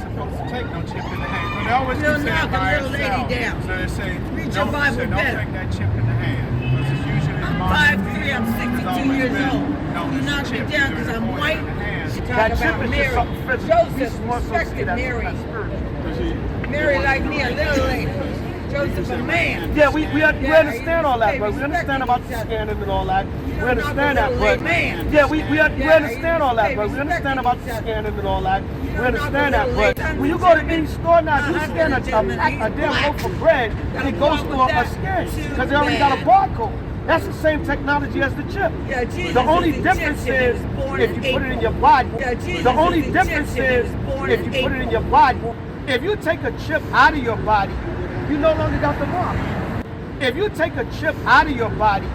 supposed to take no chip in the hand. So they always You'll keep saying knock a by little lady itself. down. So they say, Read your don't, Bible say, don't better. take that chip in the hand. Because it's usually I'm marked 5'3", I'm beast. It's 62 always years been old. known You as knock me chip. down You because do it I'm in the white. hand. She That talk chip about is Mary. just something physical. Joseph He's more so see respected that Mary. as spiritual. Mary like me, a little lady. Joseph a man. Yeah, we understand all that, Hey, but we understand about the respect each scanning and all that. We don't understand knock a that, little but man. yeah, we understand all that, Hey, but we respect understand about the each other. scanning and all that. We don't understand knock a that, little but lady. when you go to any store now, you scan a gentleman, damn he's loaf of bread, and it goes through a scan because they already got a barcode. That's the same technology as the chip. Yeah, Jesus The only is difference Egyptian. He is was born if in you put it in April. your body. Yeah, Jesus The only is difference Egyptian. He is was born if in you put it in April. your body. If you take a chip out of your body, you no longer got the mark. If you take a chip out of your body,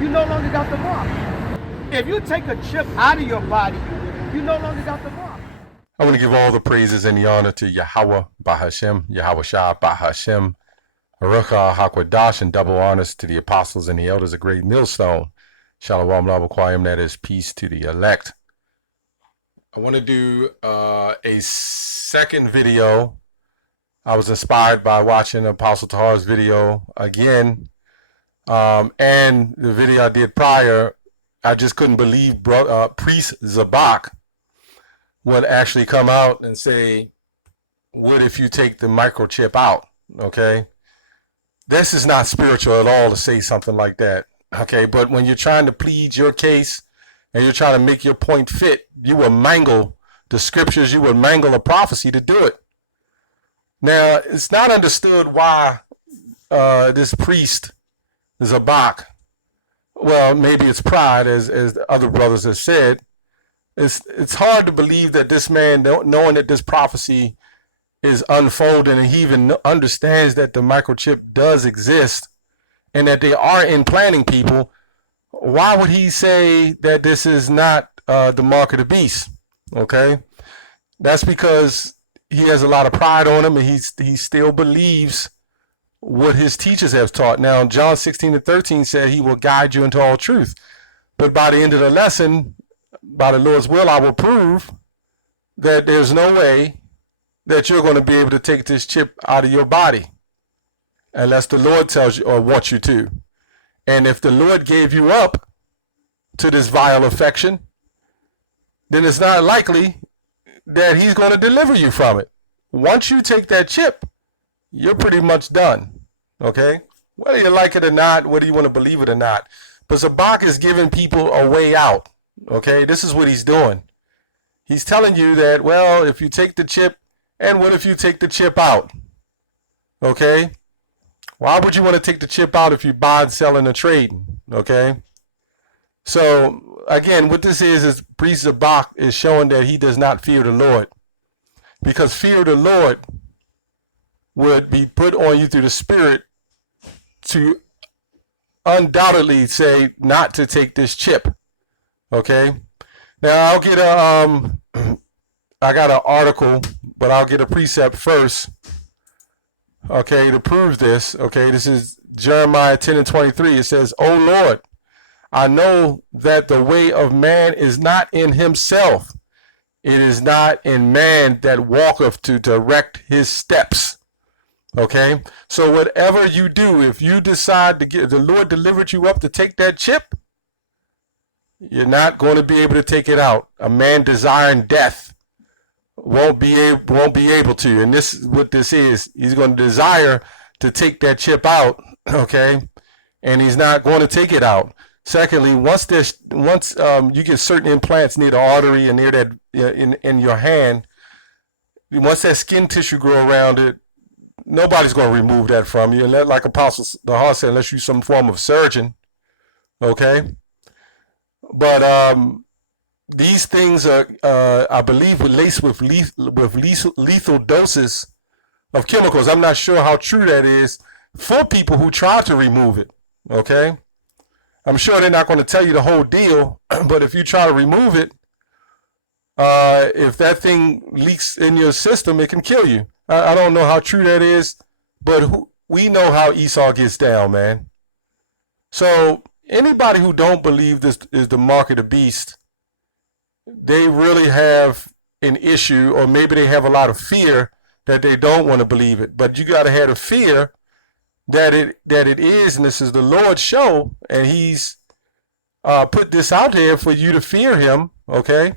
you no longer got the mark. If you take a chip out of your body, you no longer got the mark. I want to give all the praises and the honor to Yahweh Bahashem, Yahweh Shah Bahashem, Arucha Hakwadash, and double honors to the apostles and the elders of Great Millstone. Shalom Labaquayim, that is peace to the elect. I want to do a second video. I was inspired by watching Apostle Tahar's video again, and the video I did prior. I just couldn't believe Priest Zabak would actually come out and say, what if you take the microchip out? Okay, this is not spiritual at all to say something like that. Okay, but when you're trying to plead your case and you're trying to make your point fit, you will mangle the scriptures, you will mangle a prophecy to do it. Now, it's not understood why this priest Zabak, well, maybe it's pride, as other brothers have said. It's hard to believe that this man, knowing that this prophecy is unfolding, and he even understands that the microchip does exist and that they are implanting people, why would he say that this is not the mark of the beast? Okay, that's because he has a lot of pride on him, and he still believes what his teachers have taught. Now, John 16:13 said he will guide you into all truth. But by the end of the lesson, by the Lord's will, I will prove that there's no way that you're going to be able to take this chip out of your body unless the Lord tells you or wants you to. And if the Lord gave you up to this vile affection, then it's not likely that he's going to deliver you from it. Once you take that chip, you're pretty much done. Okay? Whether you like it or not, whether you want to believe it or not. But Zabak is giving people a way out. Okay? This is what he's doing. He's telling you that, well, if you take the chip, and what if you take the chip out? Okay? Why would you want to take the chip out if you buy and selling or trading? Okay? So, again, what this is Priest Zabak is showing that he does not fear the Lord. Because fear of the Lord would be put on you through the Spirit to undoubtedly say not to take this chip. Okay? Now, I'll get I got an article, but I'll get a precept first. Okay, to prove this. Okay, this is Jeremiah 10:23. It says, O Lord, I know that the way of man is not in himself. It is not in man that walketh to direct his steps. Okay, so whatever you do, if you decide to get, the Lord delivered you up to take that chip, you're not going to be able to take it out. A man desiring death won't be able to. And this is what this is. He's going to desire to take that chip out, okay, and he's not going to take it out. Secondly, once you get certain implants near the artery and near that in your hand, once that skin tissue grow around it, nobody's going to remove that from you. And like Apostle Tahar said, unless you're some form of surgeon, okay. But these things are, I believe, laced with lethal doses of chemicals. I'm not sure how true that is for people who try to remove it, okay? I'm sure they're not going to tell you the whole deal, but if you try to remove it, if that thing leaks in your system, it can kill you. I don't know how true that is, but we know how Esau gets down, man. So anybody who don't believe this is the mark of the beast, they really have an issue, or maybe they have a lot of fear that they don't want to believe it. But you got to have a fear that it is, and this is the Lord's show, and He's put this out there for you to fear Him. Okay.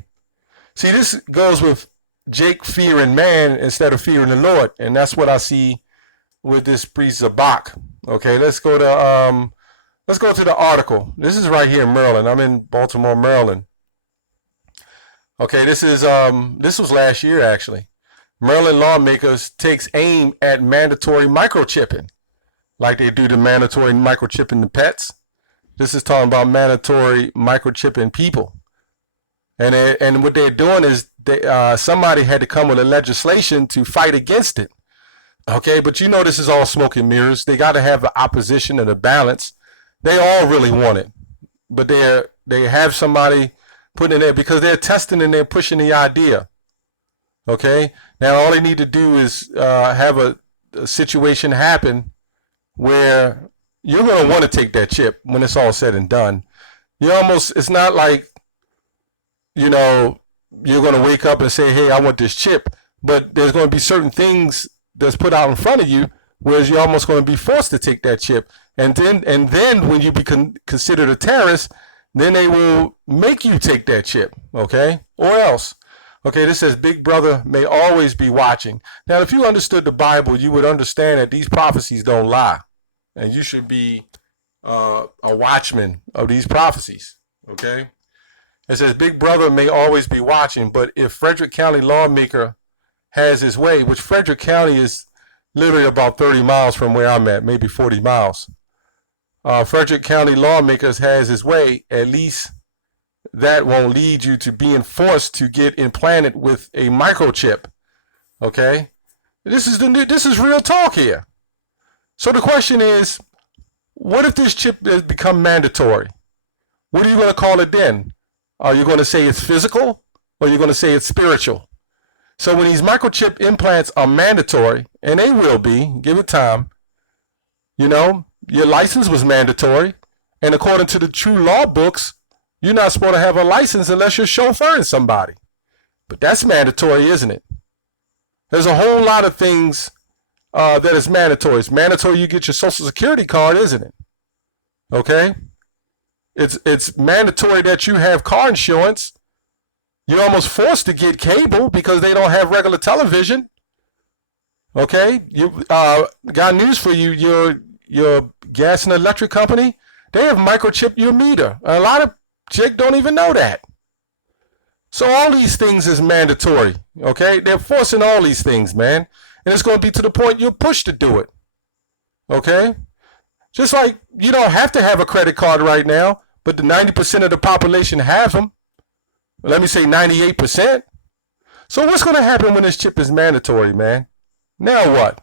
See, this goes with Jake fearing man instead of fearing the Lord, and that's what I see with this priest Zabak. Okay, let's go to the article. This is right here in Maryland. I'm in Baltimore, Maryland. Okay, this was last year actually. Maryland lawmakers takes aim at mandatory microchipping, like they do the mandatory microchipping the pets. This is talking about mandatory microchipping people. And what they're doing is somebody had to come with a legislation to fight against it. Okay, but you know this is all smoke and mirrors. They got to have the opposition and the balance. They all really want it, but they have somebody putting in there because they're testing and they're pushing the idea. Okay, now all they need to do is have a situation happen where you're going to want to take that chip when it's all said and done. It's not like, you know, you're going to wake up and say, hey, I want this chip, but there's going to be certain things that's put out in front of you, whereas you're almost going to be forced to take that chip. And then when you become considered a terrorist, then they will make you take that chip, okay? Or else. Okay, this says Big Brother may always be watching. Now, if you understood the Bible, you would understand that these prophecies don't lie. And you should be a watchman of these prophecies, okay? It says Big Brother may always be watching, but if Frederick County lawmaker has his way, which Frederick County is literally about 30 miles from where I'm at, maybe 40 miles. Frederick County lawmakers has his way, at least that won't lead you to being forced to get implanted with a microchip. Okay? This is real talk here. So the question is, what if this chip has become mandatory? What are you going to call it then? Are you going to say it's physical, or are you going to say it's spiritual? So when these microchip implants are mandatory, and they will be, give it time, you know, your license was mandatory, and according to the true law books, you're not supposed to have a license unless you're chauffeuring somebody. But that's mandatory, isn't it? There's a whole lot of things that is mandatory. It's mandatory you get your Social Security card, isn't it? Okay? It's mandatory that you have car insurance. You're almost forced to get cable because they don't have regular television. Okay? You got news for you. Your gas and electric company, they have microchipped your meter. A lot of chicks don't even know that. So all these things is mandatory. Okay? They're forcing all these things, man. And it's going to be to the point you're pushed to do it. Okay? Just like you don't have to have a credit card right now, but the 90% of the population have them. Let me say 98%. So what's going to happen when this chip is mandatory, man? Now what?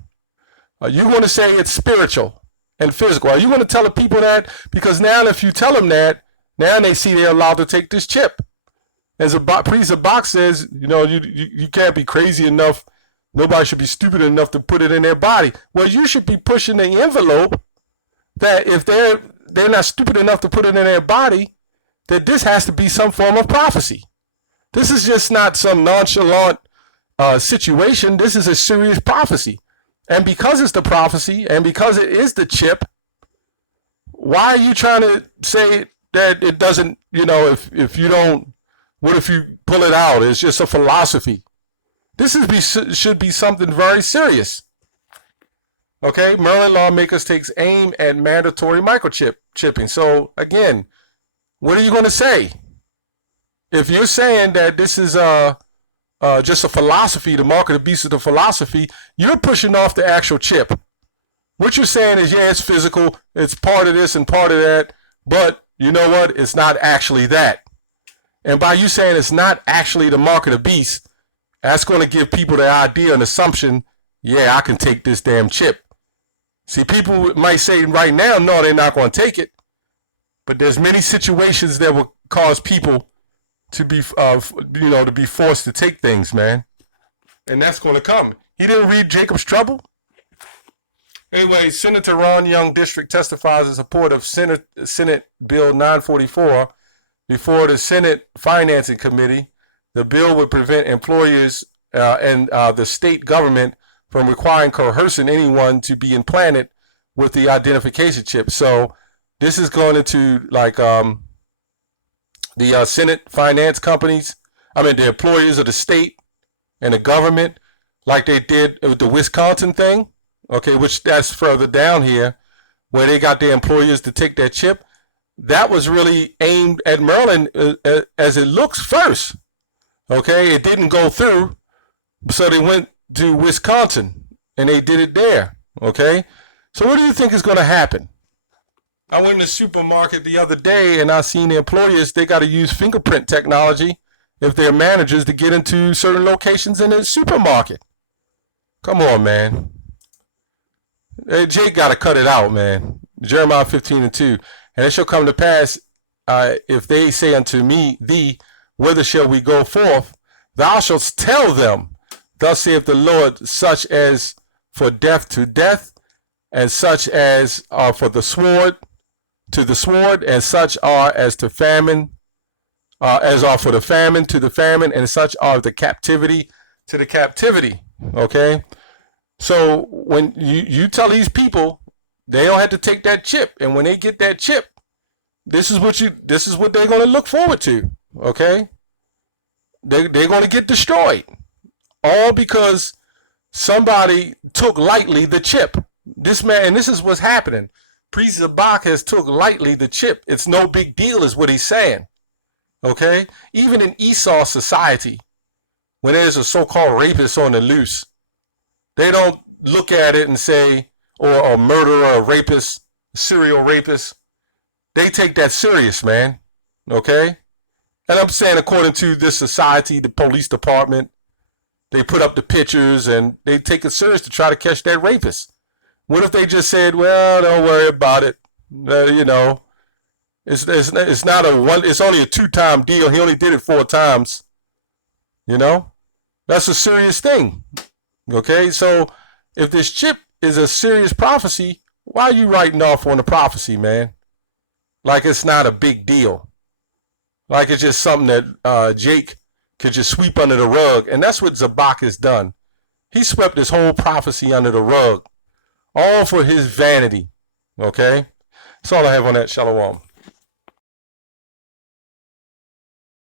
Are you going to say it's spiritual and physical? Are you going to tell the people that? Because now if you tell them that, now they see they're allowed to take this chip. As a priest of box says, you know, you can't be crazy enough. Nobody should be stupid enough to put it in their body. Well, you should be pushing the envelope that if they're not stupid enough to put it in their body, that this has to be some form of prophecy. This is just not some nonchalant situation. This is a serious prophecy. And because it's the prophecy and because it is the chip, why are you trying to say that it doesn't, you know, if you don't, what if you pull it out? It's just a philosophy. This should be something very serious. Okay, Maryland lawmakers takes aim at mandatory microchipping. So again, what are you going to say? If you're saying that this is just a philosophy, the mark of the beast is the philosophy, you're pushing off the actual chip. What you're saying is, yeah, it's physical, it's part of this and part of that, but you know what? It's not actually that. And by you saying it's not actually the mark of the beast, that's going to give people the idea and assumption, yeah, I can take this damn chip. See, people might say right now, no, they're not going to take it. But there's many situations that will cause people to be, to be forced to take things, man. And that's going to come. He didn't read Jacob's Trouble? Anyway, Senator Ron Young District testifies in support of Senate Bill 944 before the Senate Financing Committee. The bill would prevent employers and the state government from requiring coercing anyone to be implanted with the identification chip. So this is going into like the Senate finance companies, the employers of the state and the government, like they did with the Wisconsin thing, okay, which that's further down here, where they got their employers to take that chip. That was really aimed at Maryland as it looks first, okay? It didn't go through, so they went to Wisconsin and they did it there, okay? So what do you think is going to happen? I went in the supermarket the other day and I seen the employers, they got to use fingerprint technology if they're managers to get into certain locations in the supermarket. Come on, man. Hey, Jake got to cut it out, man. Jeremiah 15:2. And it shall come to pass, if they say unto me, thee, whither shall we go forth? Thou shalt tell them, thus saith the Lord, such as for death to death, and such as are for the sword to the sword, and such are as to famine, as are for the famine to the famine, and such are the captivity to the captivity. Okay? So when you tell these people, they don't have to take that chip, and when they get that chip, this is what they're going to look forward to. Okay? They're going to get destroyed, all because somebody took lightly the chip. This man, and this is what's happening. Priest Zabak has took lightly the chip. It's no big deal, is what he's saying. Okay? Even in Esau society, when there's a so-called rapist on the loose, they don't look at it and say, or a murderer, a rapist, serial rapist. They take that serious, man. Okay? And I'm saying according to this society, the police department, they put up the pictures and they take it serious to try to catch that rapist. What if they just said, well, don't worry about it. It's not a one, it's only a 2-time deal. He only did it 4 times. That's a serious thing. Okay, so if this chip is a serious prophecy, why are you writing off on the prophecy, man? Like it's not a big deal. Like it's just something that Jake could just sweep under the rug. And that's what Zabak has done. He swept this whole prophecy under the rug. All for his vanity. Okay? That's all I have on that. Shalom.